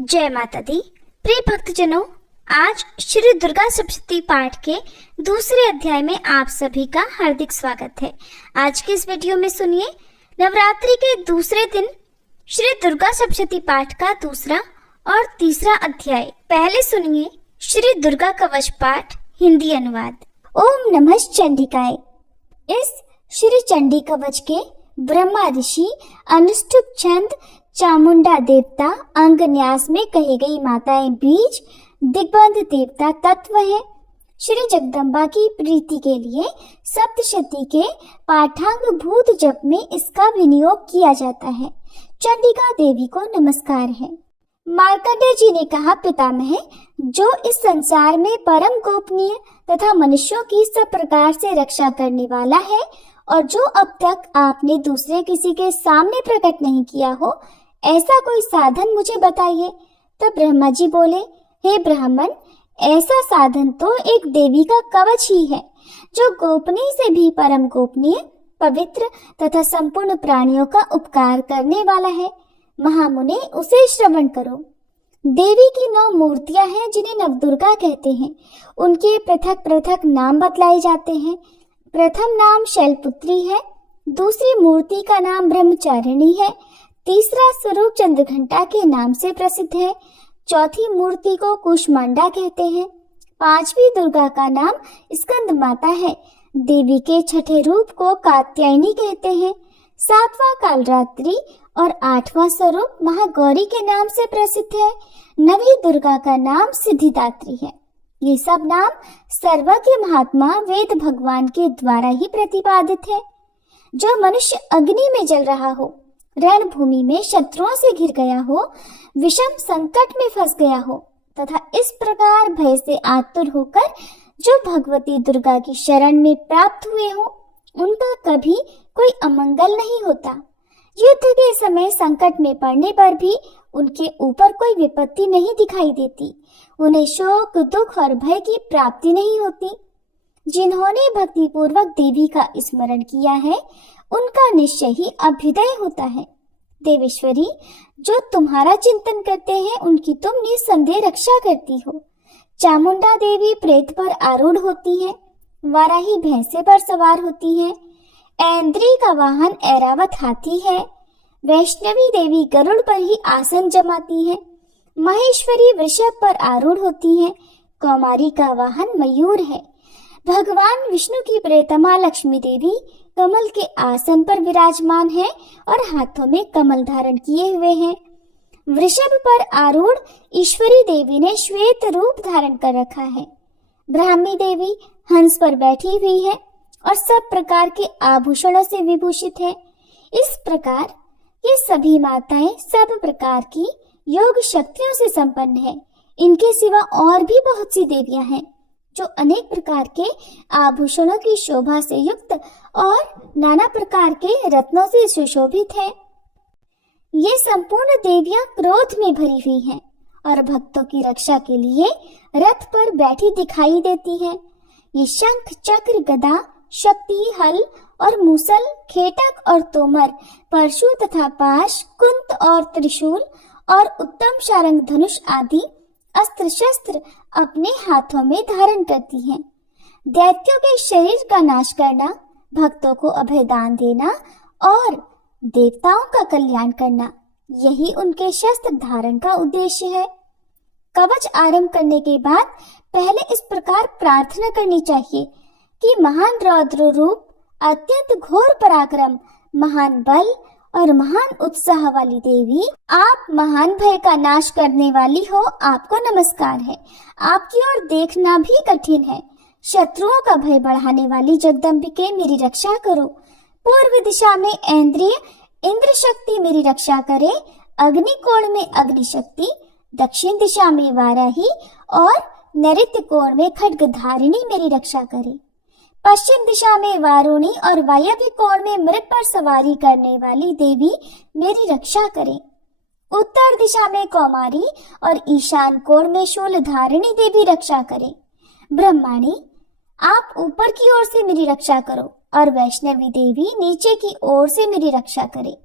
जय माता दी। प्रिय भक्तजनों, आज श्री दुर्गा सप्तशती पाठ के दूसरे अध्याय में आप सभी का हार्दिक स्वागत है। आज के इस वीडियो में सुनिए नवरात्रि के दूसरे दिन श्री दुर्गा सप्तशती पाठ का दूसरा और तीसरा अध्याय। पहले सुनिए श्री दुर्गा कवच पाठ हिंदी अनुवाद। ओम नमः चंडिकाय। इस श्री चंडी कवच के ब्रह्मा ऋषि अनुष्टुप छंद चामुंडा देवता अंग न्यास में कही गई माताएं बीज दिग्बंध देवता तत्व है। श्री जगदम्बा की प्रीति के लिए सप्तशती के पाठांग भूत जप में इसका विनियोग किया जाता है। चंडिका देवी को नमस्कार है। मार्कंडेय जी ने कहा, पितामह, जो इस संसार में परम गोपनीय तथा मनुष्यों की सब प्रकार से रक्षा करने वाला है और जो अब तक आपने दूसरे किसी के सामने प्रकट नहीं किया हो, ऐसा कोई साधन मुझे बताइए। तब ब्रह्मा जी बोले, हे ब्राह्मण, ऐसा साधन तो एक देवी का कवच ही है, जो गोपनीय से भी परम गोपनीय, पवित्र तथा संपूर्ण प्राणियों का उपकार करने वाला है। महामुने, उसे श्रवण करो। देवी की 9 मूर्तियां हैं जिन्हें नवदुर्गा कहते हैं। उनके पृथक पृथक नाम बतलाए जाते हैं। प्रथम नाम शैलपुत्री है, दूसरी मूर्ति का नाम ब्रह्मचारिणी है, तीसरा स्वरूप चंद्रघंटा के नाम से प्रसिद्ध है, चौथी मूर्ति को कुष्मांडा कहते हैं, पांचवी दुर्गा का नाम स्कंद माता है, देवी के छठे रूप को कात्यायनी कहते हैं, सातवां कालरात्रि और 8वां स्वरूप महागौरी के नाम से प्रसिद्ध है, नवी दुर्गा का नाम सिद्धिदात्री है। ये सब नाम सर्वज्ञ महात्मा वेद भगवान के द्वारा ही प्रतिपादित है। जो मनुष्य अग्नि में जल रहा हो, रणभूमि में शत्रुओं से घिर गया हो, विषम संकट में फंस गया हो तथा इस प्रकार भय से आतुर होकर जो भगवती दुर्गा की शरण में प्राप्त हुए हो, उनका कभी कोई अमंगल नहीं होता। युद्ध के समय संकट में पड़ने पर भी उनके ऊपर कोई विपत्ति नहीं दिखाई देती। उन्हें शोक, दुख और भय की प्राप्ति नहीं होती। जिन्होंने भक्ति पूर्वक देवी का स्मरण किया है, उनका निश्चय ही अभ्युदय होता है। देवेश्वरी, जो तुम्हारा चिंतन करते हैं, उनकी तुम निसंदेह रक्षा करती हो। चामुंडा देवी प्रेत पर आरूढ़ होती है, वाराही भैंसे पर सवार होती है, ऐन्द्री का वाहन ऐरावत हाथी है, वैष्णवी देवी गरुड़ पर ही आसन जमाती है, महेश्वरी वृषभ पर आरूढ़ होती है, कौमारी का वाहन मयूर है, भगवान विष्णु की प्रियतमा लक्ष्मी देवी कमल के आसन पर विराजमान है और हाथों में कमल धारण किए हुए हैं। वृषभ पर आरूढ़ ईश्वरी देवी ने श्वेत रूप धारण कर रखा है। ब्राह्मी देवी हंस पर बैठी हुई है और सब प्रकार के आभूषणों से विभूषित है। इस प्रकार ये सभी माताएं सब प्रकार की योग शक्तियों से संपन्न है। इनके सिवा और भी बहुत सी देवियां हैं जो अनेक प्रकार के आभूषणों की शोभा से युक्त और नाना प्रकार के रत्नों से सुशोभित है। ये संपूर्ण देवियां क्रोध में भरी हुई हैं और भक्तों की रक्षा के लिए रथ पर बैठी दिखाई देती हैं। ये शंख, चक्र, गदा, शक्ति, हल और मूसल, खेटक और तोमर, परशु तथा पाश, कुंत और त्रिशूल और उत्तम शारंग धनुष आदि अस्त्र शस्त्र अपने हाथों में धारण करती हैं। दैत्यों के शरीर का नाश करना, भक्तों को अभयदान देना और देवताओं का कल्याण करना, यही उनके शस्त्र धारण का उद्देश्य है। कवच आरंभ करने के बाद पहले इस प्रकार प्रार्थना करनी चाहिए कि महान रौद्र रूप, अत्यंत घोर पराक्रम, महान बल और महान उत्साह वाली देवी, आप महान भय का नाश करने वाली हो, आपको नमस्कार है। आपकी ओर देखना भी कठिन है। शत्रुओं का भय बढ़ाने वाली जगदम्बिके, मेरी रक्षा करो। पूर्व दिशा में ऐन्द्रिय इंद्र शक्ति मेरी रक्षा करे। अग्निकोण में अग्नि शक्ति, दक्षिण दिशा में वाराही और नैऋत्य कोण में खड्गधारिणी मेरी रक्षा करे। पश्चिम दिशा में वारुणी और वायव्य कोण में मृग पर सवारी करने वाली देवी मेरी रक्षा करे। उत्तर दिशा में कौमारी और ईशान कोण में शूलधारिणी देवी रक्षा करे। ब्रह्माणी, आप ऊपर की ओर से मेरी रक्षा करो और वैष्णवी देवी नीचे की ओर से मेरी रक्षा करे।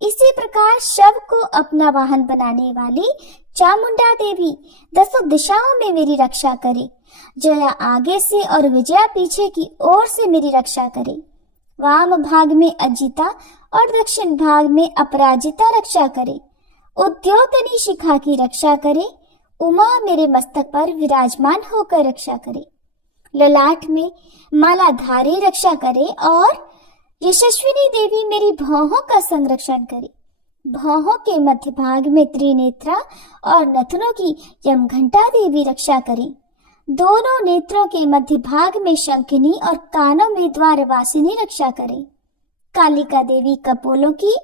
इसी प्रकार शव को अपना वाहन बनाने वाली चामुंडा देवी दसों दिशाओं में मेरी रक्षा करे। जया आगे से और विजया पीछे की ओर से मेरी रक्षा करे। वाम भाग में अजिता और दक्षिण भाग में अपराजिता रक्षा करे। उद्योतनी शिखा की रक्षा करे। उमा मेरे मस्तक पर विराजमान होकर रक्षा करे। ललाट में मालाधारी रक्षा करे और यशस्विनी देवी मेरी भौहों का संरक्षण करे। भौहों के मध्य भाग में त्रिनेत्रा और नथनों की यमघंटा देवी रक्षा करे। दोनों नेत्रों के मध्य भाग में शंखिनी और कानों में द्वारवासिनी रक्षा करे। कालिका देवी कपोलों की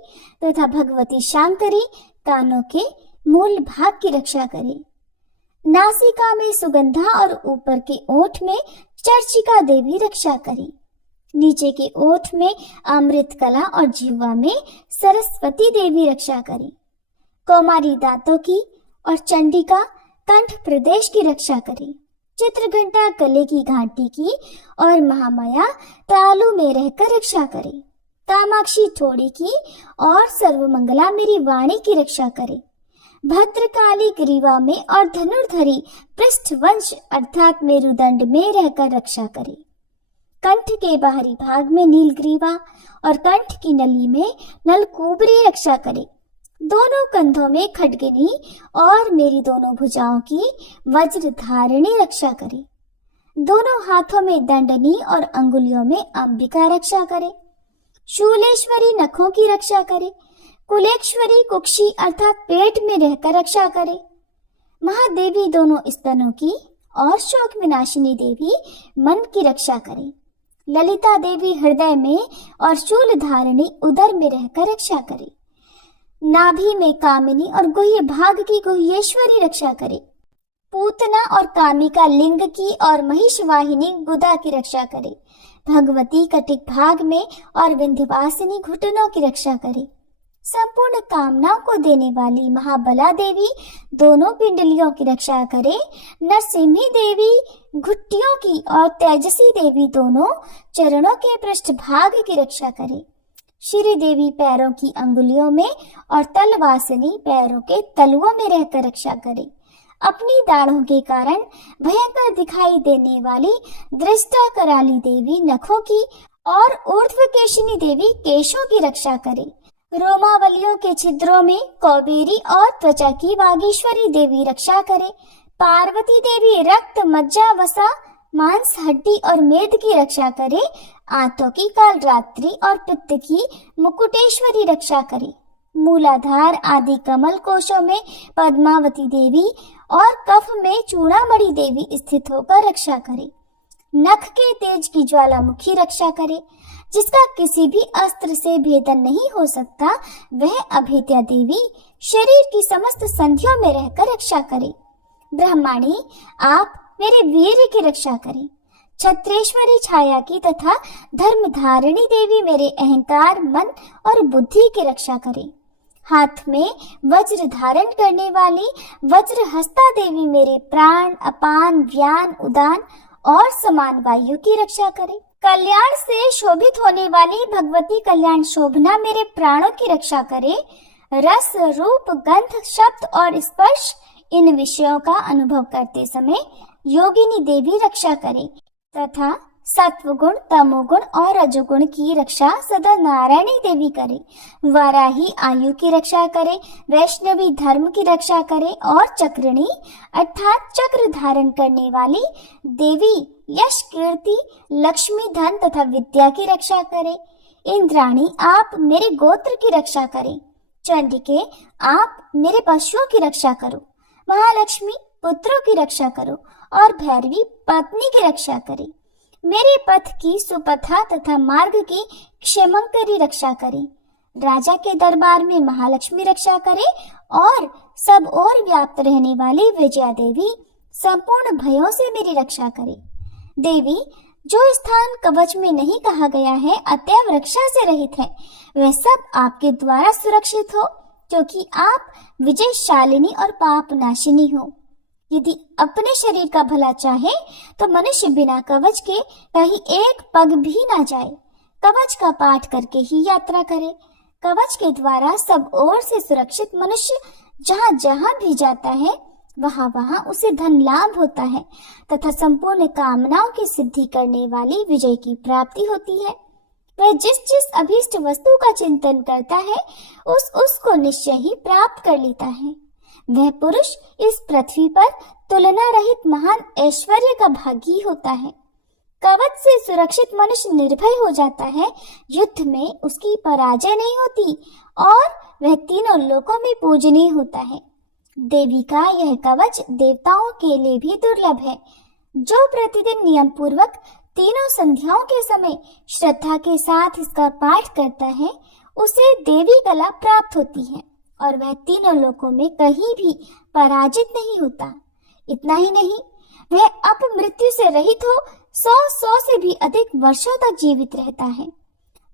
तथा भगवती शांकरी कानों के मूल भाग की रक्षा करे। नासिका में सुगंधा और ऊपर के ओठ में चर्चिका देवी रक्षा करे। नीचे के ओठ में अमृत कला और जिह्वा में सरस्वती देवी रक्षा करे। कौमारी दांतों की और चंडिका कंठ प्रदेश की रक्षा करे। चित्रघंटा गले की घाटी की और महामाया तालु में रहकर रक्षा करे। कामाक्षी थोड़ी की और सर्वमंगला मेरी वाणी की रक्षा करे। भद्रकाली ग्रीवा में और धनुर्धरी पृष्ठवंश अर्थात मेरुदंड में रहकर रक्षा करे। कंठ के बाहरी भाग में नीलग्रीवा और कंठ की नली में नलकूबरी रक्षा करे। दोनों कंधों में खड्गिनी और मेरी दोनों भुजाओं की वज्र धारिणी रक्षा करे। दोनों हाथों में दंडनी और अंगुलियों में अंबिका रक्षा करे। शूलेश्वरी नखों की रक्षा करे। कुलेश्वरी कुक्षी अर्थात पेट में रहकर रक्षा करे। महादेवी दोनों स्तनों की और शोक विनाशिनी देवी मन की रक्षा करे। ललिता देवी हृदय में और शूल धारिणी उदर में रहकर रक्षा करे। नाभि में कामिनी और गुह्य भाग की गुह्येश्वरी रक्षा करे। पूतना और कामिका लिंग की और महिषवाहिनी गुदा की रक्षा करे। भगवती कटिक भाग में और विंध्यवासिनी घुटनों की रक्षा करे। संपूर्ण कामनाओं को देने वाली महाबला देवी दोनों पिंडलियों की रक्षा करे। नरसिंही देवी घुट्टियों की और तेजसी देवी दोनों चरणों के पृष्ठभाग की रक्षा करे। श्री देवी पैरों की अंगुलियों में और तलवासिनी पैरों के तलुओं में रहकर रक्षा करे। अपनी दाढ़ों के कारण भयंकर दिखाई देने वाली दृष्टा कराली देवी नखों की और ऊर्ध्वकेशिनी देवी केशों की रक्षा करे। रोमावलियों के छिद्रों में कौबेरी और त्वचा की वागीश्वरी देवी रक्षा करे। पार्वती देवी रक्त मज्जा वसा मांस हड्डी और मेद की रक्षा करे। आंतों की कालरात्रि और पित्त की मुकुटेश्वरी रक्षा करे। मूलाधार आदि कमल कोशों में पद्मावती देवी और कफ में चूड़ामणि देवी स्थित होकर रक्षा करे। नख के तेज की ज्वालामुखी रक्षा करे। जिसका किसी भी अस्त्र से भेदन नहीं हो सकता वह अभेद्या देवी शरीर की समस्त संधियों में रहकर रक्षा करे। ब्रह्माणी आप मेरे वीर की रक्षा करें। छत्रेश्वरी छाया की तथा धर्मधारिणी देवी मेरे अहंकार मन और बुद्धि की रक्षा करे। हाथ में वज्र धारण करने वाली वज्र हस्ता देवी मेरे प्राण अपान व्यान उदान और समान वायु की रक्षा करे। कल्याण से शोभित होने वाली भगवती कल्याण शोभना मेरे प्राणों की रक्षा करे। रस रूप गंध शब्द और स्पर्श इन विषयों का अनुभव करते समय योगिनी देवी रक्षा करे तथा सत्वगुण तमोगुण और रजोगुण की रक्षा सदा नारायणी देवी करे। वाराही आयु की रक्षा करे। वैष्णवी धर्म की रक्षा करे और चक्रिणी अर्थात चक्र धारण करने वाली देवी यश कीर्ति लक्ष्मी धन तथा विद्या की रक्षा करे। इंद्राणी आप मेरे गोत्र की रक्षा करे। चंडिके आप मेरे पशुओं की रक्षा करो। महालक्ष्मी पुत्रों की रक्षा करो और भैरवी पत्नी की रक्षा करे। मेरे पथ की सुपथा तथा मार्ग की क्षेमंकरी रक्षा करे। राजा के दरबार में महालक्ष्मी रक्षा करे और सब ओर व्याप्त रहने वाली विजया देवी संपूर्ण भयों से मेरी रक्षा करे। देवी जो स्थान कवच में नहीं कहा गया है अतएव रक्षा से रहित है वह सब आपके द्वारा सुरक्षित हो क्योंकि आप विजयशालिनी और पाप नाशिनी हो। यदि अपने शरीर का भला चाहे तो मनुष्य बिना कवच के कहीं एक पग भी ना जाए। कवच का पाठ करके ही यात्रा करे। कवच के द्वारा सब ओर से सुरक्षित मनुष्य जहाँ जहाँ भी जाता है वहाँ वहाँ उसे धन लाभ होता है तथा संपूर्ण कामनाओं की सिद्धि करने वाली विजय की प्राप्ति होती है। वह जिस जिस अभीष्ट वस्तु का चिंतन करता है उसको निश्चय ही प्राप्त कर लेता है। वह पुरुष इस पृथ्वी पर तुलना रहित महान ऐश्वर्य का भागी होता है। कवच से सुरक्षित मनुष्य निर्भय हो जाता है, युद्ध में उसकी पराजय नहीं होती और वह तीनों लोकों में पूजनीय होता है। देवी का यह कवच देवताओं के लिए भी दुर्लभ है। जो प्रतिदिन नियम पूर्वक तीनों संध्याओं के समय श्रद्धा के साथ इसका पाठ करता है उसे देवी कला प्राप्त होती है और वह तीनों लोकों में कहीं भी पराजित नहीं होता। इतना ही नहीं, वह अपमृत्यु से रहित हो 100 से भी अधिक वर्षों तक जीवित रहता है।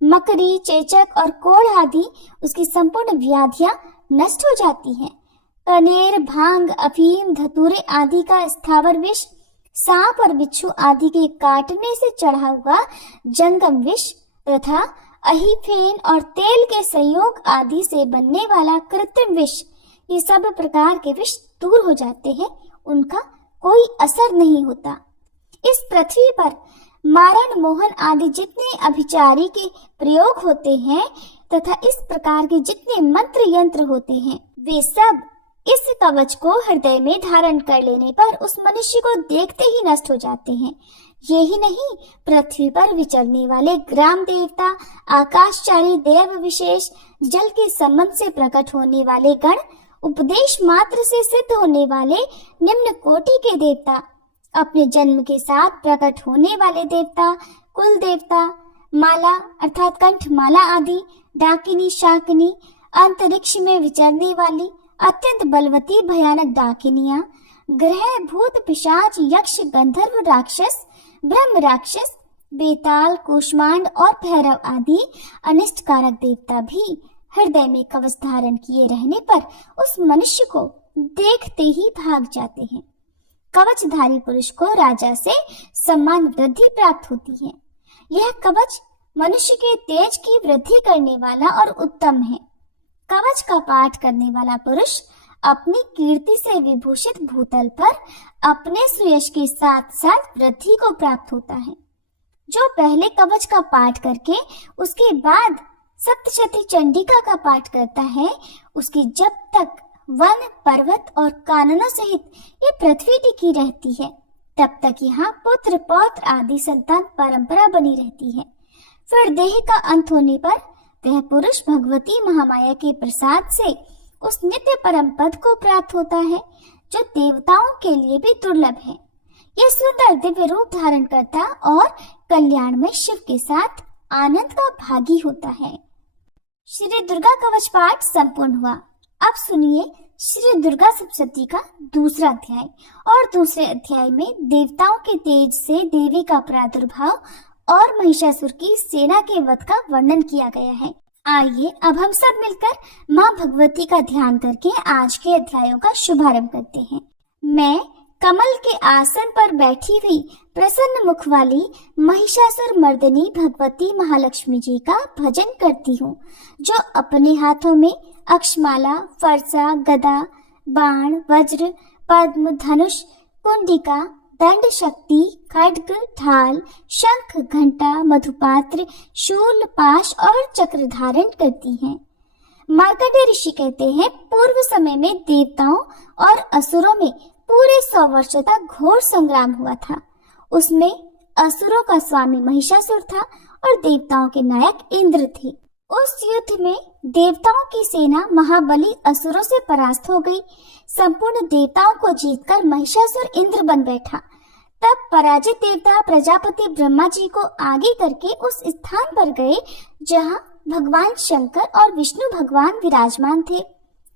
मकड़ी, चेचक और कोढ़ आदि उसकी संपूर्ण व्याधियां नष्ट हो जाती हैं। कनेर, भांग, अफीम, धतूरे आदि का स्थावर विष, सांप और बिच्छू आदि के काटने से चढ़ा हुआ जंगम विष तथा अहिफेन और तेल के संयोग आदि से बनने वाला कृत्रिम विष, ये सब प्रकार के विष दूर हो जाते हैं, उनका कोई असर नहीं होता। इस पृथ्वी पर मारण, मोहन आदि जितने अभिचारी के प्रयोग होते हैं तथा इस प्रकार के जितने मंत्र यंत्र होते हैं वे सब इस कवच को हृदय में धारण कर लेने पर उस मनुष्य को देखते ही नष्ट हो जाते हैं। यही नहीं, पृथ्वी पर विचरने वाले ग्राम देवता, आकाशचारी देव विशेष, जल के संबंध से प्रकट होने वाले गण, उपदेश मात्र से सिद्ध होने वाले निम्न कोटि के देवता, अपने जन्म के साथ प्रकट होने वाले देवता, कुल देवता, माला अर्थात कंठमाला आदि, डाकिनी, शाकिनी, अंतरिक्ष में विचरने वाली अत्यंत बलवती भयानक डाकिनियां, ग्रह, भूत, पिशाच, यक्ष, गंधर्व, राक्षस, ब्रह्म राक्षस, बेताल, कूष्मांड और भैरव आदि अनिष्टकारक देवता भी हृदय में कवच धारण किए रहने पर उस मनुष्य को देखते ही भाग जाते हैं। कवचधारी पुरुष को राजा से सम्मान वृद्धि प्राप्त होती है। यह कवच मनुष्य के तेज की वृद्धि करने वाला और उत्तम है। कवच का पाठ करने वाला पुरुष अपनी कीर्ति से विभूषित भूतल पर अपने सुयश के साथ साथ वृद्धि को प्राप्त होता है। जो पहले कवच का पाठ करके उसके बाद सप्तशती चंडिका का पाठ करता है, उसकी जब तक वन, पर्वत और काननों सहित ये पृथ्वी टिकी रहती है तब तक यहाँ पुत्र, पौत्र आदि संतान परंपरा बनी रहती है। फिर देह का अंत होने पर वह पुरुष भगवती महामाया के प्रसाद से उस नित्य परम पद को प्राप्त होता है जो देवताओं के लिए भी दुर्लभ है। यह सुंदर दिव्य रूप धारण करता और कल्याण में शिव के साथ आनंद का भागी होता है। श्री दुर्गा कवच पाठ संपूर्ण हुआ। अब सुनिए श्री दुर्गा सप्तशती का दूसरा अध्याय। और दूसरे अध्याय में देवताओं के तेज से देवी का प्रादुर्भाव और महिषासुर की सेना के वध का वर्णन किया गया है। आइए अब हम सब मिलकर माँ भगवती का ध्यान करके आज के अध्यायों का शुभारंभ करते हैं। मैं कमल के आसन पर बैठी हुई प्रसन्न मुख वाली महिषासुर मर्दिनी भगवती महालक्ष्मी जी का भजन करती हूँ, जो अपने हाथों में अक्षमाला, फरसा, गदा, बाण, वज्र, पद्म, धनुष, कुंडिका, दंड शक्ति, खड्ग, ढाल, शंख, घंटा, मधुपात्र, शूल, पाश और चक्र धारण करती हैं। मार्कंडेय ऋषि कहते हैं, पूर्व समय में देवताओं और असुरों में पूरे 100 वर्षों तक घोर संग्राम हुआ था। उसमें असुरों का स्वामी महिषासुर था और देवताओं के नायक इंद्र थे। उस युद्ध में देवताओं की सेना महाबली असुरों से परास्त हो गई। संपूर्ण देवताओं को जीतकर महिषासुर इंद्र बन बैठा। तब पराजित देवता प्रजापति ब्रह्मा जी को आगे करके उस स्थान पर गए जहां भगवान शंकर और विष्णु भगवान विराजमान थे।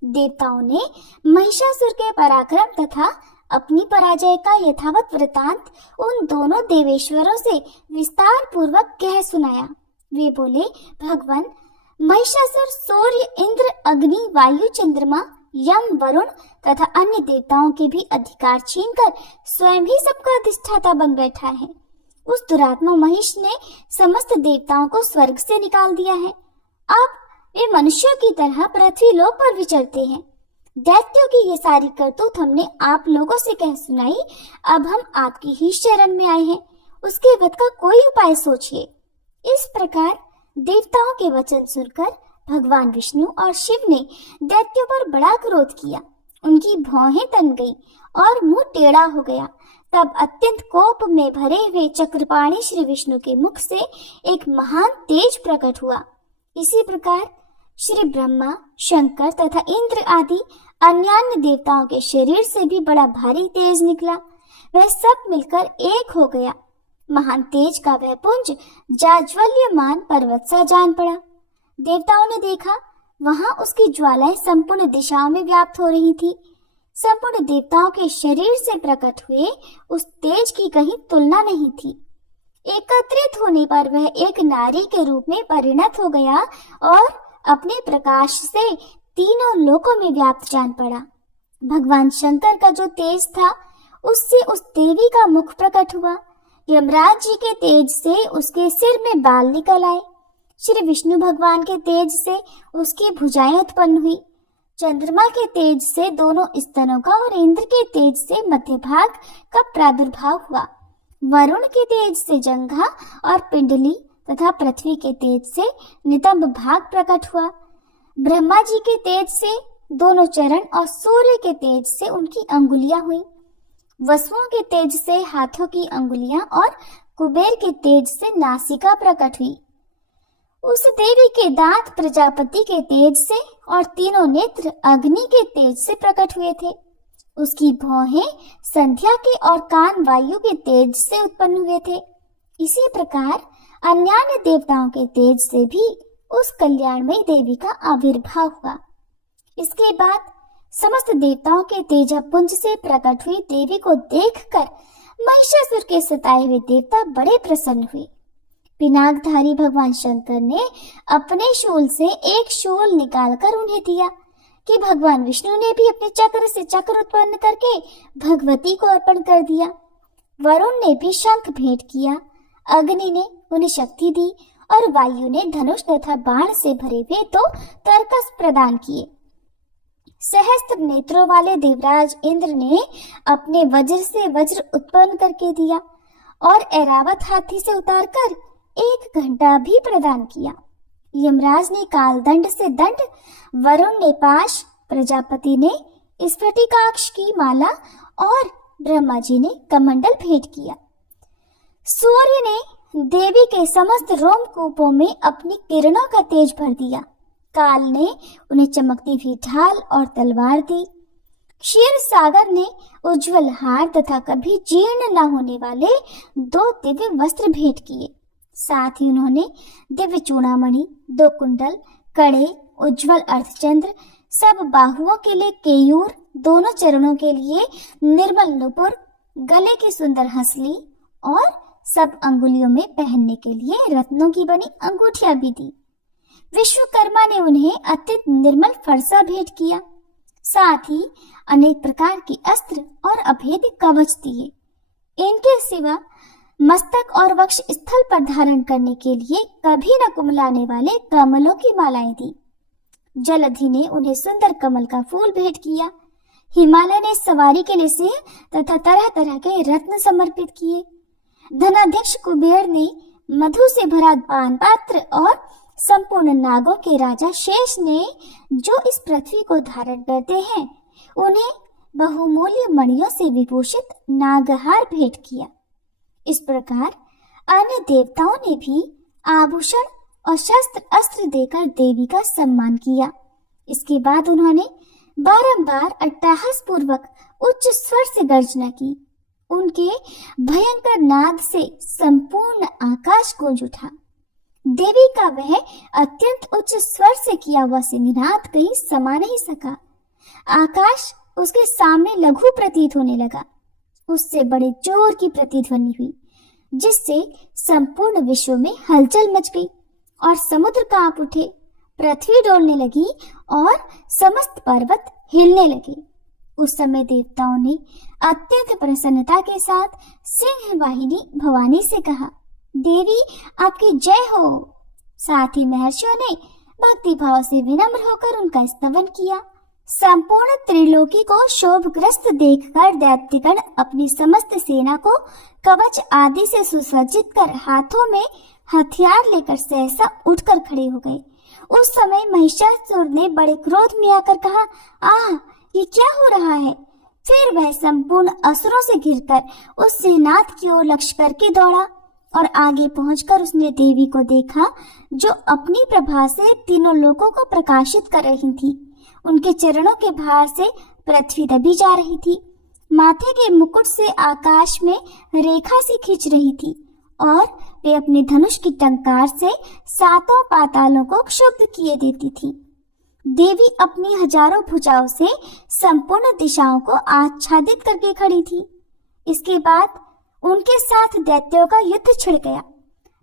देवताओं ने महिषासुर के पराक्रम तथा अपनी पराजय का यथावत वृतांत उन दोनों देवेश्वरों से विस्तार पूर्वक कह सुनाया। वे बोले, भगवान, महिषासुर सूर्य, इंद्र, अग्नि, वायु, चंद्रमा, यम, वरुण तथा अन्य देवताओं के भी अधिकार छीनकर स्वयं ही सबका अधिष्ठाता बन बैठा है। उस दुरात्मा महिष ने समस्त देवताओं को स्वर्ग से निकाल दिया है। अब वे मनुष्यों की तरह पृथ्वी लोक पर विचरते हैं। दैत्यों की ये सारी करतूत हमने आप लोगों से कह सुनाई। अब हम आपकी ही शरण में आए हैं, उसके वध का कोई उपाय सोचिए। इस प्रकार देवताओं के वचन सुनकर भगवान विष्णु और शिव ने दैत्यों पर बड़ा क्रोध किया। उनकी भौहें तन गई और मुंह टेढ़ा हो गया। तब अत्यंत कोप में भरे हुए चक्रपाणी श्री विष्णु के मुख से एक महान तेज प्रकट हुआ। इसी प्रकार श्री ब्रह्मा, शंकर तथा इंद्र आदि अन्यान्य देवताओं के शरीर से भी बड़ा भारी तेज निकला। वह सब मिलकर एक हो गया। महान तेज का वह पुंज जाज्वल्यमान पर्वत सा जान पड़ा। देवताओं ने देखा, वहां उसकी ज्वालाएं संपूर्ण दिशाओं में व्याप्त हो रही थी। संपूर्ण देवताओं के शरीर से प्रकट हुए उस तेज की कहीं तुलना नहीं थी। एकत्रित होने पर वह एक नारी के रूप में परिणत हो गया और अपने प्रकाश से तीनों लोकों में व्याप्त जान पड़ा। भगवान शंकर का जो तेज था, उससे उस देवी का मुख प्रकट हुआ। यमराज जी के तेज से उसके सिर में बाल निकल आए। श्री विष्णु भगवान के तेज से उसकी भुजाएं उत्पन्न हुई। चंद्रमा के तेज से दोनों स्तनों का और इंद्र के तेज से मध्य भाग का प्रादुर्भाव हुआ। वरुण के तेज से जंघा और पिंडली तथा पृथ्वी के तेज से नितंब भाग प्रकट हुआ। ब्रह्मा जी के तेज से दोनों चरण और सूर्य के तेज से उनकी अंगुलियां हुई। वसुओं के तेज से हाथों की अंगुलियां और कुबेर के तेज से नासिका प्रकट हुई। उस देवी के दांत प्रजापति के तेज से और तीनों नेत्र अग्नि के तेज से प्रकट हुए थे। उसकी भौहें संध्या के और कान वायु के तेज से उत्पन्न हुए थे। इसी प्रकार अन्यान्य देवताओं के तेज से भी उस कल्याणमयी देवी का आविर्भाव हुआ। इसके बाद समस्त देवताओं के तेजपुंज से प्रकट हुई देवी को देखकर महिषासुर के सताए हुए देवता बड़े प्रसन्न हुए। पिनाकधारी भगवान शंकर ने अपने शूल से एक शूल निकालकर उन्हें दिया कि भगवान विष्णु ने भी अपने चक्र से चक्र उत्पन्न करके भगवती को अर्पण कर दिया। वरुण ने भी शंख भेंट किया, अग्नि ने उन्हें शक्ति दी और वायु ने धनुष तथा बाण से भरे हुए दो तरकस प्रदान किए। सहस्त्र नेत्रों वाले देवराज इंद्र ने अपने वज्र से वज्र उत्पन्न करके दिया और ऐरावत हाथी से उतारकर 1 घंटा भी प्रदान किया। यमराज ने कालदंड से दंड, वरुण ने पाश, प्रजापति ने स्फटिकाक्ष की माला और ब्रह्मा जी ने कमंडल भेंट किया। सूर्य ने देवी के समस्त रोमकूपों में अपनी किरणों का तेज भर दिया। काल ने उन्हें चमकती हुई ढाल और तलवार दी। क्षीर सागर ने उज्जवल हार तथा कभी जीर्ण न होने वाले 2 दिव्य वस्त्र भेंट किए। साथ ही उन्होंने दिव्य चूड़ामणि, 2 कुंडल, कड़े, उज्जवल अर्धचंद्र, सब बाहुओं के लिए केयूर, दोनों चरणों के लिए निर्मल नुपुर, गले की सुंदर हंसली और सब अंगुलियों में पहनने के लिए रत्नों की बनी अंगूठियां भी दी। विश्वकर्मा ने उन्हें अत्यंत निर्मल फरसा भेंट किया। साथ ही अनेक प्रकार के अस्त्र और अभेद्य कवच दिए। इनके सिवा मस्तक और वक्ष स्थल पर धारण करने के लिए कभी न कुमलाने वाले कमलों की मालाएं दी। जलधि ने उन्हें सुंदर कमल का फूल भेंट किया। हिमालय ने सवारी के लिए सिंह तथा तरह तरह के रत्न समर्पित किए। धनाध्यक्ष कुबेर ने मधु से भरा पान पात्र और संपूर्ण नागों के राजा शेष ने, जो इस पृथ्वी को धारण करते हैं, उन्हें बहुमूल्य मणियों से विभूषित नागहार भेंट किया। इस प्रकार अन्य देवताओं ने भी आभूषण और शस्त्र अस्त्र देकर देवी का सम्मान किया। इसके बाद उन्होंने बारंबार अट्टहास पूर्वक उच्च स्वर से गर्जना की। उनके भयंकर नाद से संपूर्ण आकाश गूंज उठा। देवी का वह अत्यंत उच्च स्वर से किया हुआ सिंहनाद कहीं समा नहीं सका। आकाश उसके सामने लघु प्रतीत होने लगा। उससे बड़े जोर की प्रतिध्वनि हुई, जिससे संपूर्ण विश्व में हलचल मच गई और समुद्र कांप उठे, पृथ्वी डोलने लगी और समस्त पर्वत हिलने लगे। उस समय देवताओं ने अत्यंत प्रसन्नता के साथ सिंह वाहिनी भवानी से कहा, देवी आपकी जय हो। साथ ही महर्षियों ने भक्ति भाव से विनम्र होकर उनका स्तवन किया। संपूर्ण त्रिलोकी को शोभग्रस्त देखकर दैत्यगण अपनी समस्त सेना को कवच आदि से सुसज्जित कर हाथों में हथियार लेकर सहसा उठकर खड़े हो गए। उस समय महिषासुर ने बड़े क्रोध में आकर कहा, आह, ये क्या हो रहा है? फिर वह संपूर्ण असुरों से घिरकर उस सेनाथ की ओर लक्ष्य करके दौड़ा और आगे पहुंचकर उसने देवी को देखा, जो अपनी प्रभा से तीनों लोकों को प्रकाशित कर रही थी। उनके चरणों के भार से पृथ्वी दबी जा रही थी। माथे के मुकुट से आकाश में रेखा सी खींच रही थी और वे अपने धनुष की टंकार से सातों पातालों को क्षुब्ध किए देती थी। देवी अपनी हजारों भुजाओं से संपूर्ण दिशाओं को आच्छादित करके खड़ी थी। इसके बाद उनके साथ दैत्यों का युद्ध छिड़ गया।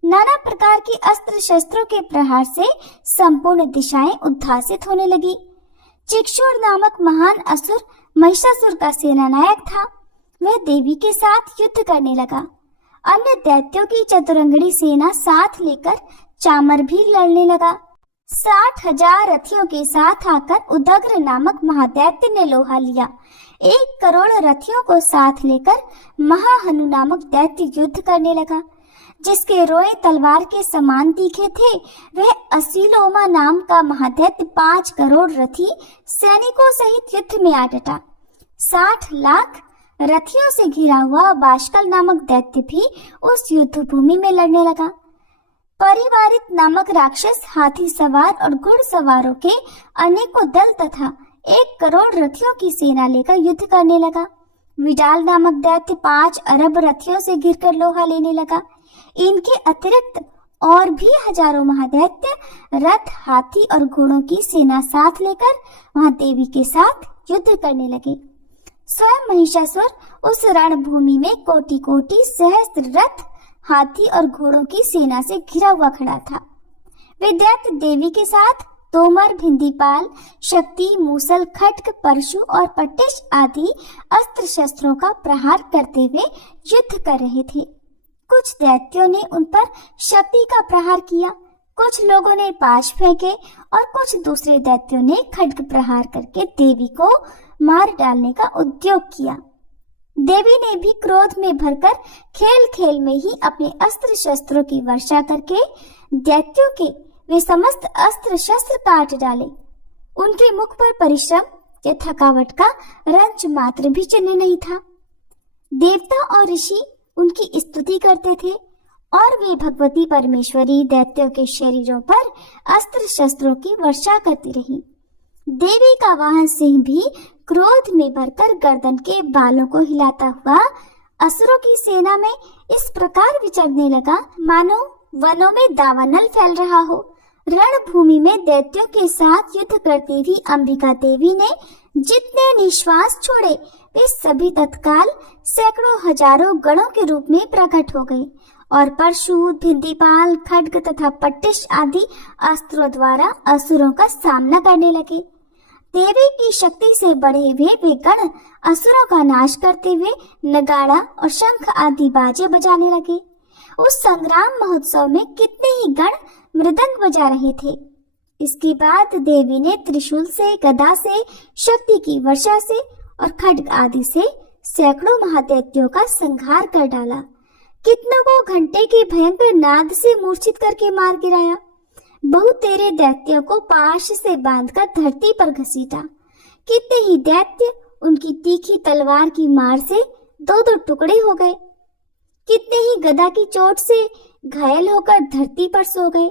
नाना प्रकार की अस्त्र शस्त्रों के प्रहार से संपूर्ण दिशाएं उद्भासित होने लगी। चिक्षुर नामक महान असुर महिषासुर का सेनानायक था। वह देवी के साथ युद्ध करने लगा। अन्य दैत्यों की चतुरंगड़ी सेना साथ लेकर चामर भी लड़ने लगा। 60,000 रथियों के साथ आकर उदग्र नामक महादैत्य ने लोहा लिया। 1 करोड़ रथियों को साथ लेकर महाहनु नामक दैत्य युद्ध करने लगा, जिसके रोए तलवार के समान तीखे थे। वह असीलोमा नाम का महादैत्य 5 करोड़ रथी सैनिकों सहित युद्ध में आ डटा। 60 लाख रथियों से घिरा हुआ बाष्कल नामक दैत्य भी उस युद्ध भूमि में लड़ने लगा। परिवारित नामक राक्षस हाथी सवार और घुड़सवारों के अनेकों दल तथा 1 करोड़ रथियों की सेना लेकर युद्ध करने लगा। विडाल नामक दैत्य 5 अरब रथियों से घिरकर लोहा लेने लगा। इनके अतिरिक्त और भी हजारों महादैत्य रथ, हाथी और घोड़ों की सेना साथ लेकर वहां देवी के साथ युद्ध करने लगे। स्वयं महिषासुर उस रणभूमि में कोटि कोटि सहस्त्र रथ, हाथी और घोड़ों की सेना से घिरा हुआ खड़ा था। वे दैत्य देवी के साथ तोमर, भिंदीपाल, शक्ति, मूसल, खड्ग, परशु और पट्टिश आदि अस्त्र शस्त्रों का प्रहार करते हुए युद्ध कर रहे थे। कुछ दैत्यों ने उन पर शक्ति का प्रहार किया, कुछ लोगों ने पाश फेंके और कुछ दूसरे दैत्यों ने खड्ग प्रहार करके देवी को मार डालने का उद्योग किया। देवी ने भी क्रोध में भरकर खेल खेल में ही अपने अस्त्र शस्त्रों की वर्षा करके दैत्यों के वे समस्त अस्त्र शस्त्र काट डाले। उनके मुख पर परिश्रम या थकावट का रंच मात्र भी चिन्ह नहीं था। देवता और ऋषि उनकी स्तुति करते थे और वे भगवती परमेश्वरी दैत्यों के शरीरों पर अस्त्र शस्त्रों की वर्षा करती रही। देवी का वाहन सिंह भी क्रोध में भरकर गर्दन के बालों को हिलाता हुआ असुरों की सेना में इस प्रकार विचरने लगा, मानो वनों में दावानल फैल रहा हो। रणभूमि में दैत्यों के साथ युद्ध करती हुई अंबिका देवी ने जितने निश्वास छोड़े वे सभी तत्काल सैकड़ों हजारों गणों के रूप में प्रकट हो गए और परशु, भिंदीपाल, खड्ग तथा पट्टिश आदि अस्त्रों द्वारा असुरों का सामना करने लगे। देवी की शक्ति से बढ़े हुए वे गण असुरों का नाश करते हुए नगाड़ा और शंख आदि बाजे बजाने लगे। उस संग्राम महोत्सव में कितने ही गण मृदंग बजा रहे थे। इसके बाद देवी ने त्रिशूल से, गदा से, शक्ति की वर्षा से और खड्ग आदि से सैकड़ों महादैत्यों का संहार कर डाला। कितनों को घंटे के भयंकर नाद से मूर्छित करके मार गिराया। बहुतेरे दैत्यों को पाश से बांधकर धरती पर घसीटा। कितने ही दैत्य उनकी तीखी तलवार की मार से 2-2 टुकड़े हो गए। कितने ही गदा की चोट से घायल होकर धरती पर सो गए।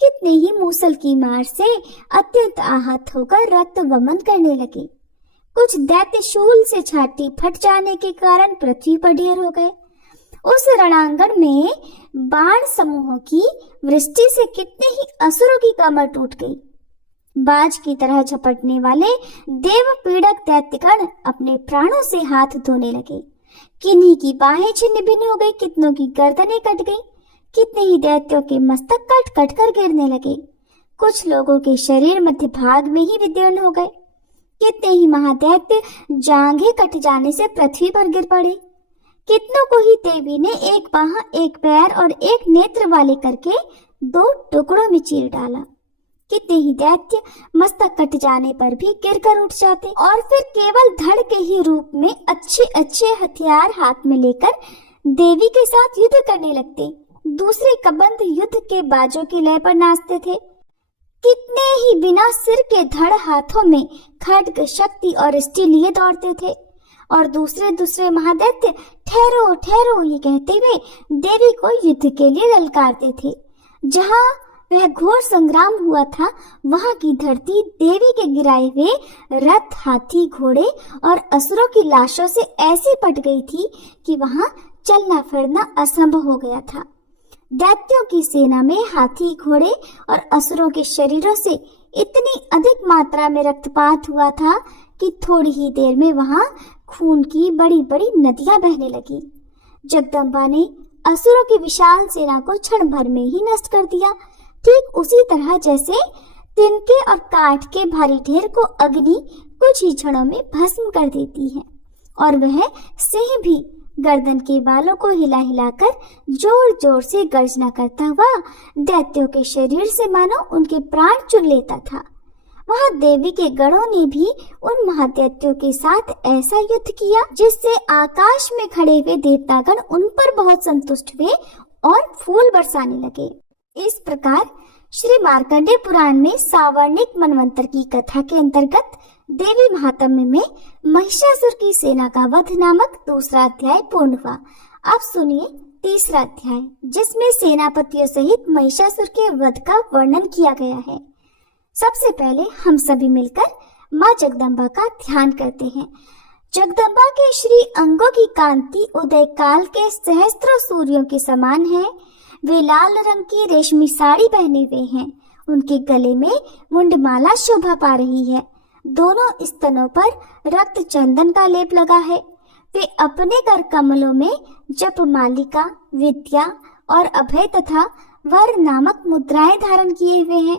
कितने ही मूसल की मार से अत्यंत आहत होकर रक्त वमन करने लगे। कुछ दैत्य शूल से छाती फट जाने के कारण पृथ्वी पर ढेर हो गए। उस रणांगण में बाण समूहों की वृष्टि से कितने ही असुरों की कमर टूट गई। बाज की तरह झपटने वाले देव पीड़क दैत्यगण अपने प्राणों से हाथ धोने लगे। किन्हीं की बाहें छिन्न भिन्न हो गई, कितनों की गर्दनें कट गई। कितने ही दैत्यों के मस्तक कट कट कर गिरने लगे। कुछ लोगों के शरीर मध्य भाग में ही विदीर्ण हो गए। कितने ही महादैत्य जांघें कट जाने से पृथ्वी पर गिर पड़े। कितनों को ही देवी ने एक बाह, एक पैर और एक नेत्र वाले करके 2 टुकड़ों में चीर डाला। कितने ही दैत्य मस्तक कट जाने पर भी गिरकर उठ जाते और फिर केवल धड़ के ही रूप में अच्छे अच्छे हथियार हाथ में लेकर देवी के साथ युद्ध करने लगते। दूसरे कबंध युद्ध के बाजों की लय पर नाचते थे। कितने ही बिना सिर के धड़ हाथों में खड्ग, शक्ति और स्टी लिए दौड़ते थे और दूसरे महादैत्य ठहरो ठहरो ये कहते हुए देवी को युद्ध के लिए ललकारते थे। जहाँ वह घोर संग्राम हुआ था वहां की धरती देवी के गिराए हुए रथ, हाथी, घोड़े और असुरों की लाशों से ऐसी पट गई थी कि वहां चलना फिरना असंभव हो गया था। दैत्यों की सेना में हाथी, घोड़े और असुरों के शरीरों से इतनी अधिक मात्रा में रक्तपात हुआ था कि थोड़ी ही देर में वहां खून की बड़ी बड़ी नदियां बहने लगी। जगदम्बा ने असुरों की विशाल सेना को क्षण भर में ही नष्ट कर दिया, ठीक उसी तरह जैसे तिनके और काठ के भारी ढेर को अग्नि कुछ ही क्षणों में भस्म कर देती है। और वह सिंह भी गर्दन के बालों को हिला हिलाकर जोर जोर से गर्जना करता हुआ दैत्यों के शरीर से मानो उनके प्राण चुन लेता था। वहां देवी के गणों ने भी उन महादैत्यों के साथ ऐसा युद्ध किया जिससे आकाश में खड़े हुए देवतागण उन पर बहुत संतुष्ट हुए और फूल बरसाने लगे। इस प्रकार श्री मार्कंडेय पुराण में सावर्णिक मनवंतर की कथा के अंतर्गत देवी महात्म्य में महिषासुर की सेना का वध नामक दूसरा अध्याय पूर्ण हुआ। अब सुनिए तीसरा अध्याय, जिसमें सेनापतियों सहित महिषासुर के वध का वर्णन किया गया है। सबसे पहले हम सभी मिलकर माँ जगदम्बा का ध्यान करते हैं। जगदम्बा के श्री अंगों की कांति उदय काल के सहस्त्रों सूर्यों के समान है। वे लाल रंग की रेशमी साड़ी पहने हुए हैं। उनके गले में मुंडमाला शोभा पा रही है। दोनों स्तनों पर रक्त चंदन का लेप लगा है। वे अपने कर कमलों में जप मालिका, विद्या और अभय तथा वर नामक मुद्राएं धारण किए हुए हैं।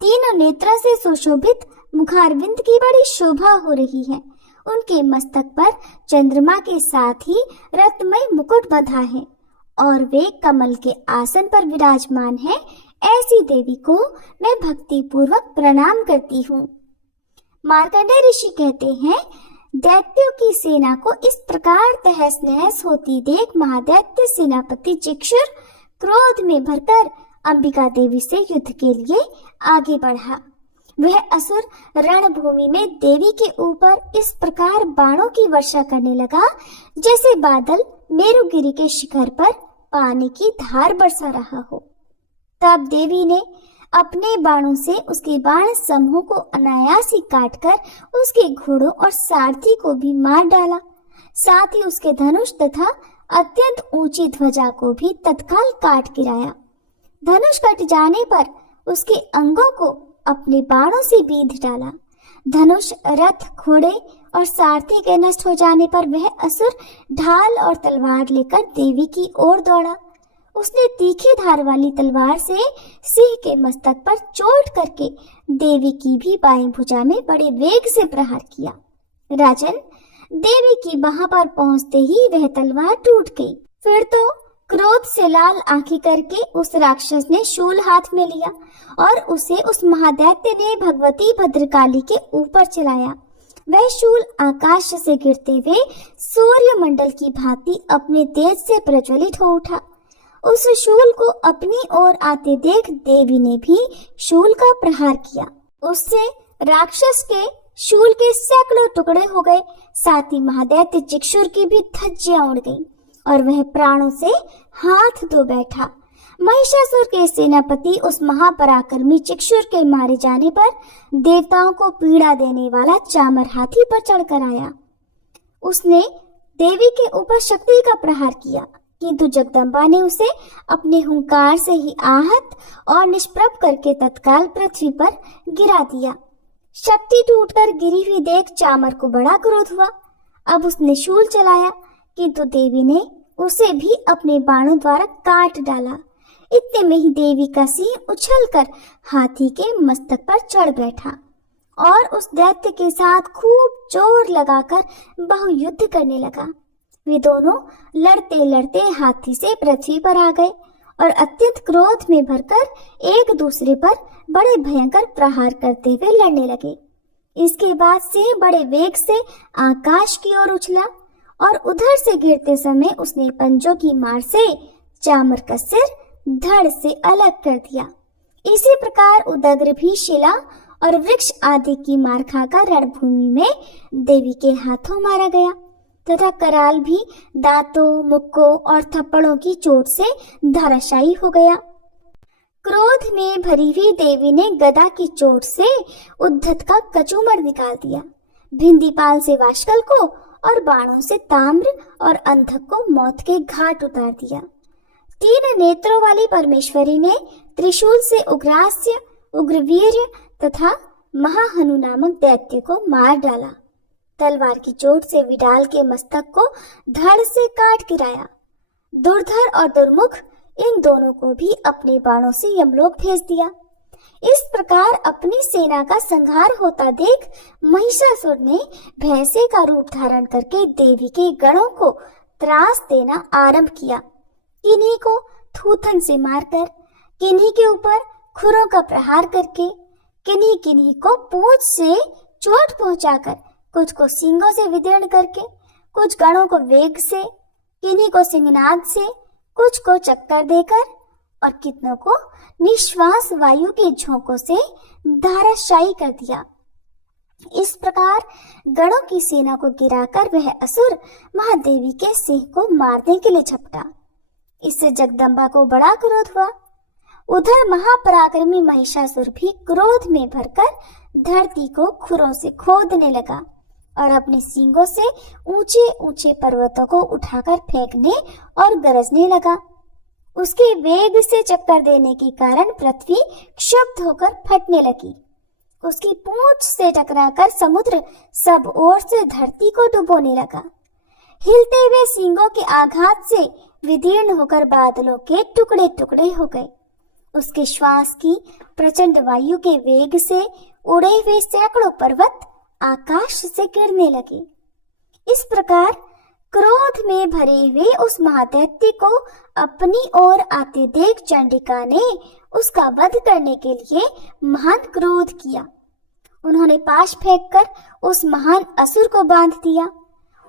तीनों नेत्रों से सुशोभित मुखारविंद की बड़ी शोभा हो रही है। उनके मस्तक पर चंद्रमा के साथ ही रत्नमय मुकुट बंधा है और वे कमल के आसन पर विराजमान है। ऐसी देवी को मैं भक्ति पूर्वक प्रणाम करती हूँ। मार्कंडेय ऋषि कहते हैं, दैत्यों की सेना को इस प्रकार तहस नहस होती देख महादैत्य सेनापति चिक्षुर क्रोध में भरकर अंबिका देवी से युद्ध के लिए आगे बढ़ा। वह असुर रणभूमि में देवी के ऊपर इस प्रकार बाणों की वर्षा करने लगा जैसे बादल मेरुगिरी के शिखर पर पानी की धार बरसा रहा हो। तब देवी ने अपने बाणों से उसके बाण समूह को अनायास ही काटकर उसके घोड़ों और सारथी को भी मार डाला। साथ ही उसके धनुष तथा अत्यंत ऊंची ध्वजा को भी तत्काल काट गिराया। धनुष कट जाने पर उसके अंगों को अपने बाणों से बींध डाला। धनुष, रथ, घोड़े और सारथी के नष्ट हो जाने पर वह असुर ढाल और तलवार लेकर देवी की ओर दौड़ा। उसने तीखी धार वाली तलवार से सिंह के मस्तक पर चोट करके देवी की भी बाईं भुजा में बड़े वेग से प्रहार किया। राजन, देवी की बाह पर पहुंचते ही वह तलवार टूट गई। फिर तो क्रोध से लाल आंखें करके उस राक्षस ने शूल हाथ में लिया और उसे उस महादैत्य ने भगवती भद्रकाली के ऊपर चलाया। वह शूल आकाश से गिरते हुए सूर्य मंडल की भांति अपने तेज से प्रज्वलित हो उठा। उस शूल को अपनी ओर आते देख देवी ने भी शूल का प्रहार किया। उससे राक्षस के शूल के सैकड़ों टुकड़े हो गए। साथ ही महादैत्य चिक्षुर की भी धज्जियां उड़ गईं और वह प्राणों से हाथ धो बैठा। महिषासुर के सेनापति उस महापराक्रमी चिक्षुर के मारे जाने पर देवताओं को पीड़ा देने वाला चामर हाथी पर चढ़कर आया। उसने देवी के ऊपर शक्ति का प्रहार किया, किंतु जगदम्बा ने उसे अपने हुंकार से ही आहत और निष्प्रभ करके तत्काल पृथ्वी पर गिरा दिया। शक्ति टूटकर गिरी हुई देख चामर को बड़ा क्रोध हुआ। अब उसने शूल चलाया, किंतु देवी ने उसे भी अपने बाणों द्वारा काट डाला। इतने में ही देवी का सिंह उछलकर हाथी के मस्तक पर चढ़ बैठा और उस दैत्य के साथ खूब जोर लगाकर बहुयुद्ध करने लगा। वे दोनों लड़ते लड़ते हाथी से पृथ्वी पर आ गए और अत्यंत क्रोध में भरकर एक दूसरे पर बड़े भयंकर प्रहार करते हुए लड़ने लगे। इसके बाद सिंह बड़े वेग से आकाश की ओर उछला और उधर से गिरते समय उसने पंजों की मार से चामर का सिर धड़ से अलग कर दिया। इसी प्रकार उदग्र भी शिला और वृक्ष आदि की मार खाकर रणभूमि में देवी के हाथों मारा गया तथा कराल भी दांतों, मुक्कों और थप्पड़ों की चोट से धराशायी हो गया। क्रोध में भरी हुई देवी ने गदा की चोट से उद्धत का कचूमर निकाल दिया, भिंदीपाल से वाशकल को और बाणों से ताम्र और अंधक को मौत के घाट उतार दिया। 3 नेत्रों वाली परमेश्वरी ने त्रिशूल से उग्रास्य, उग्रवीर्य तथा महाहनु नामक दैत्य को मार डाला। तलवार की चोट से विडाल के मस्तक को धड़ से काट गिराया। दुर्धर और दुर्मुख इन दोनों को भी अपने बाणों से यमलोक भेज दिया। इस प्रकार अपनी सेना का संहार होता देख महिषासुर ने भैंसे का रूप धारण करके देवी के गणों को त्रास देना आरंभ किया। किन्हीं को थूथन से मारकर, किन्हीं के ऊपर खुरों का प्रहार करके, किन्हीं किन्हीं को पूंछ से चोट पहुंचाकर, कुछ को सींगों से विदीर्ण करके, कुछ गणों को वेग से, किन्हीं को सिंहनाद से, कुछ को चक्कर देकर और कितनों को निश्वास वायु के झोंकों से धाराशायी कर दिया। इस प्रकार गणों की सेना को गिराकर वह असुर महादेवी के सिंह को मारने के लिए झपटा। इससे जगदम्बा को बड़ा क्रोध हुआ। उधर महापराक्रमी महिषासुर भी क्रोध में भरकर धरती को खुरों से खोदने लगा और अपने सींगों से ऊंचे ऊंचे पर्वतों को उठाकर फेंकने और गरजने लगा। उसके वेग से चक्कर देने के कारण पृथ्वी क्षुब्ध होकर फटने लगी। उसकी पूंछ से टकराकर समुद्र सब ओर से धरती को डुबोने लगा। हिलते हुए सींगों के आघात से विदीर्ण होकर बादलों के टुकड़े टुकड़े हो गए। उसके श्वास की प्रचंड वायु के वेग से उड़े हुए सैकड़ों पर्वत आकाश से गिरने लगे। इस प्रकार क्रोध में भरे हुए उस महादैत्य को अपनी ओर आते देख चंडिका ने उसका वध करने के लिए महान क्रोध किया। उन्होंने पाश फेंककर उस महान असुर को बांध दिया।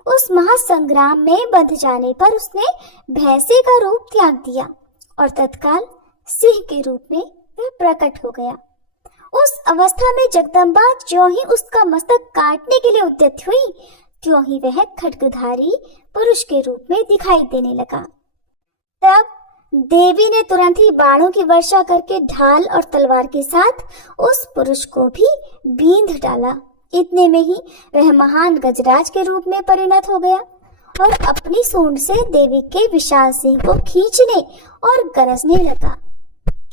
उस महासंग्राम में बंध जाने पर उसने भैंसे का रूप त्याग दिया और तत्काल सिंह के रूप में वह प्रकट हो गया। उस अवस्था में जगदम्बा ज्यों ही उसका मस्तक काटने के लिए उद्यत हुई, त्यों ही वह खड्गधारी पुरुष के रूप में दिखाई देने लगा। तब देवी ने तुरंत ही बाणों की वर्षा करके ढाल और तलवार के साथ उस पुरुष को भी बींध डाला। इतने में ही वह महान गजराज के रूप में परिणत हो गया और अपनी सूंड से देवी के विशाल सिंह को खींचने और गरजने लगा।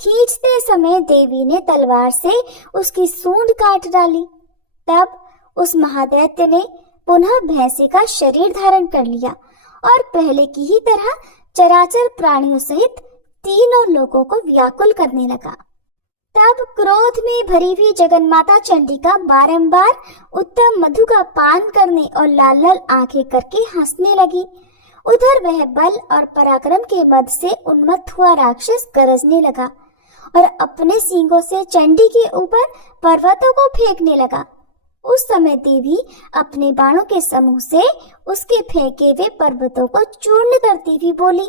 खींचते समय देवी ने तलवार से उसकी सूंड काट डाली। तब उस महादैत्य ने पुनः भैंसे का शरीर धारण कर लिया और पहले की ही तरह चराचर प्राणियों सहित तीनों लोगों को व्याकुल करने लगा। तब क्रोध में भरी हुई जगन्माता चंडिका बारंबार उत्तम मधु का पान करने और लाल लाल आंखें करके हंसने लगी। उधर वह बल और पराक्रम के मद से उन्मत्त हुआ राक्षस गरजने लगा और अपने सींगों से चंडी के ऊपर पर्वतों को फेंकने लगा। उस समय देवी अपने बाणों के समूह से उसके फेंके हुए पर्वतों को चूर्ण करती हुई बोली।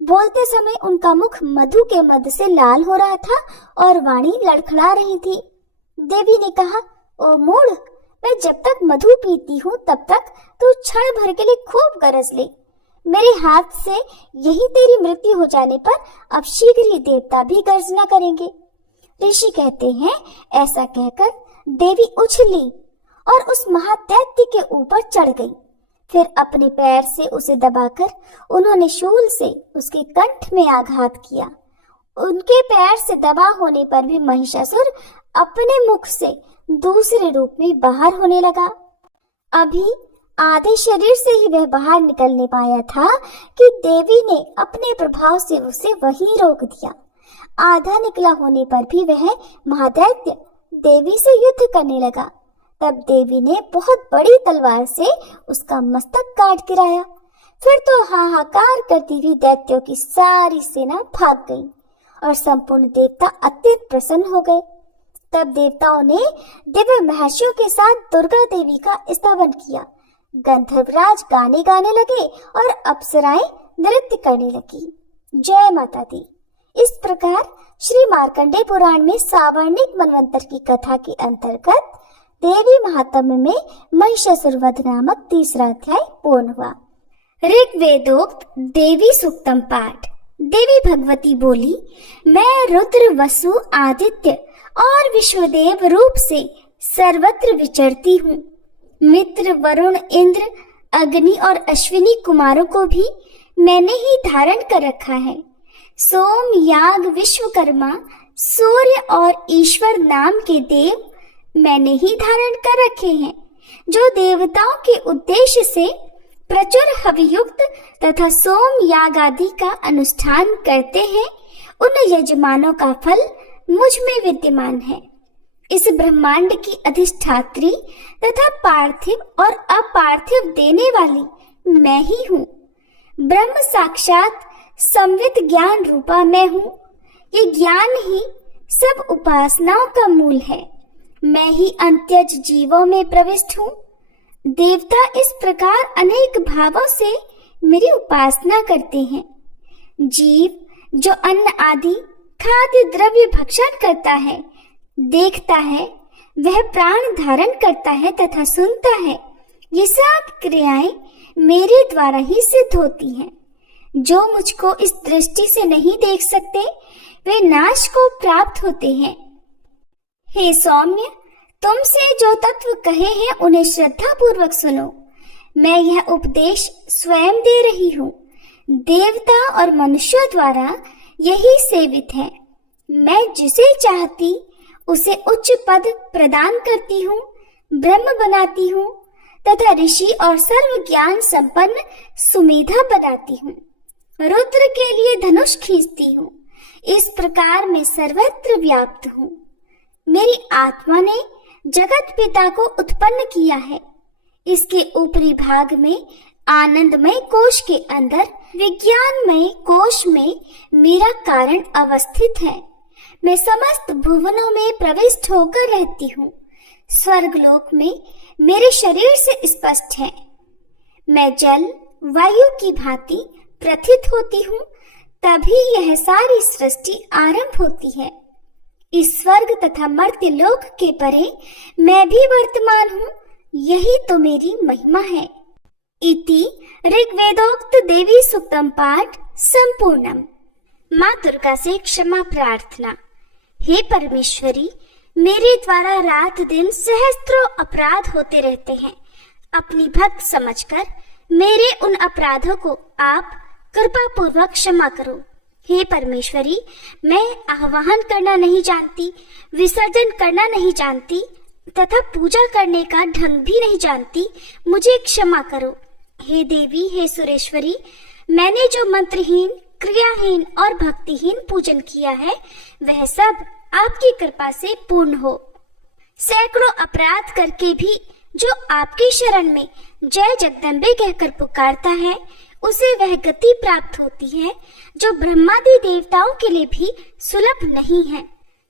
बोलते समय उनका मुख मधु के मद से लाल हो रहा था और वाणी लड़खड़ा रही थी। देवी ने कहा, ओ मूढ़, मैं जब तक मधु पीती हूँ तब तक तू क्षण भर के लिए खूब गरज ले। मेरे हाथ से यही तेरी मृत्यु हो जाने पर अब शीघ्र ही देवता भी गर्जना करेंगे। ऋषि कहते हैं, ऐसा कहकर देवी उछली और उस महादैत्य के ऊपर चढ़ गई। फिर अपने पैर से उसे दबाकर उन्होंने शूल से उसके कंठ में आघात किया। उनके पैर से दबा होने पर भी महिषासुर अपने मुख से दूसरे रूप में बाहर होने लगा। अभी आधे शरीर से ही वह बाहर निकलने पाया था कि देवी ने अपने प्रभाव से उसे वहीं रोक दिया। आधा निकला होने पर भी वह महादैत्य देवी से युद्ध करने लगा। तब देवी ने बहुत बड़ी तलवार से उसका मस्तक काट गिराया। फिर तो हाहाकार करती हुई दैत्यों की सारी सेना भाग गई और संपूर्ण देवता अत्यंत प्रसन्न हो गए। तब देवताओं ने दिव्य महर्षियों के साथ दुर्गा देवी का स्तवन किया। गंधर्वराज गाने गाने लगे और अप्सराएं नृत्य करने लगी। जय माता दी। इस प्रकार श्री मार्कंडेय पुराण में सावर्णिक मनवंतर की कथा के अंतर्गत देवी महात्म्य में महिषासुर वध नामक तीसरा अध्याय पूर्ण हुआ। ऋग्वेदोक्त देवी सूक्तम पाठ। देवी भगवती बोली, मैं रुद्र, वसु, आदित्य और विश्वदेव रूप से सर्वत्र विचरती हूँ। मित्र, वरुण, इंद्र, अग्नि और अश्विनी कुमारों को भी मैंने ही धारण कर रखा है। सोम, याग, विश्वकर्मा, सूर्य और ईश्वर नाम के देव मैंने ही धारण कर रखे हैं, जो देवताओं के उद्देश्य से प्रचुर हवियुक्त तथा सोम याग आदि का अनुष्ठान करते हैं। उन यजमानों का फल मुझ में विद्यमान है। इस ब्रह्मांड की अधिष्ठात्री तथा पार्थिव और अपार्थिव देने वाली मैं ही हूँ। ब्रह्म साक्षात संवित ज्ञान रूपा मैं हूँ। ये ज्ञान ही सब उपासनाओं का मूल है। मैं ही अंत्यज जीवों में प्रविष्ट हूँ। देवता इस प्रकार अनेक भावों से मेरी उपासना करते हैं। जीव जो अन्न आदि खाद्य द्रव्य भक्षण करता है, देखता है, वह प्राण धारण करता है तथा सुनता है, ये सब क्रियाएं मेरे द्वारा ही सिद्ध होती हैं। जो मुझको इस दृष्टि से नहीं देख सकते, वे नाश को प्राप्त होते हैं। हे सौम्य, तुमसे जो तत्व कहे हैं उन्हें श्रद्धा पूर्वक सुनो। मैं यह उपदेश स्वयं दे रही हूँ। देवता और मनुष्यों द्वारा यही सेवित है। मैं जिसे चाहती उसे उच्च पद प्रदान करती हूँ, ब्रह्म बनाती हूँ तथा ऋषि और सर्व ज्ञान संपन्न सुमेधा बनाती हूँ। रुद्र के लिए धनुष खींचती हूँ। इस प्रकार मैं सर्वत्र व्याप्त हूँ। मेरी आत्मा ने जगत पिता को उत्पन्न किया है। इसके ऊपरी भाग में आनंदमय कोश के अंदर विज्ञानमय कोश में मेरा कारण अवस्थित है। मैं समस्त भुवनों में प्रविष्ट होकर रहती हूँ। स्वर्गलोक में मेरे शरीर से स्पष्ट है। मैं जल वायु की भांति प्रथित होती हूँ, तभी यह सारी सृष्टि आरंभ होती है। इस स्वर्ग तथा मर्त्य लोक के परे मैं भी वर्तमान हूँ। यही तो मेरी महिमा है। इति ऋग्वेदोक्त देवी सूक्तम पाठ संपूर्णम। माँ दुर्गा से क्षमा प्रार्थना। हे परमेश्वरी, मेरे द्वारा रात दिन सहस्त्रों अपराध होते रहते हैं। अपनी भक्त समझकर मेरे उन अपराधों को आप कृपा पूर्वक क्षमा करो। हे परमेश्वरी, मैं आवाहन करना नहीं जानती, विसर्जन करना नहीं जानती तथा पूजा करने का ढंग भी नहीं जानती। मुझे क्षमा करो। हे देवी, हे सुरेश्वरी, मैंने जो मंत्रहीन, क्रियाहीन और भक्तिहीन पूजन किया है, वह सब आपकी कृपा से पूर्ण हो। सैकड़ों अपराध करके भी जो आपकी शरण में जय जगदम्बे कहकर पुकारता है, उसे वह गति प्राप्त होती है जो ब्रह्मादि देवताओं के लिए भी सुलभ नहीं है।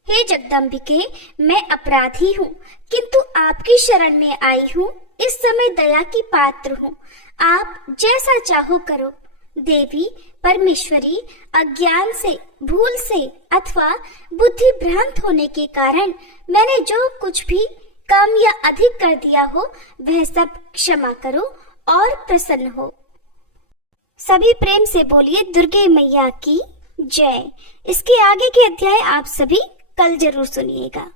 हे जगदम्बिके, मैं अपराधी हूँ, किंतु आपकी शरण में आई हूँ। इस समय दया की पात्र हूँ। आप जैसा चाहो करो। देवी परमेश्वरी, अज्ञान से, भूल से अथवा बुद्धि भ्रांत होने के कारण मैंने जो कुछ भी कम या अधिक कर दिया हो, वह सब क्षमा करो और प्रसन्न हो। सभी प्रेम से बोलिए दुर्गे मैया की जय। इसके आगे के अध्याय आप सभी कल जरूर सुनिएगा।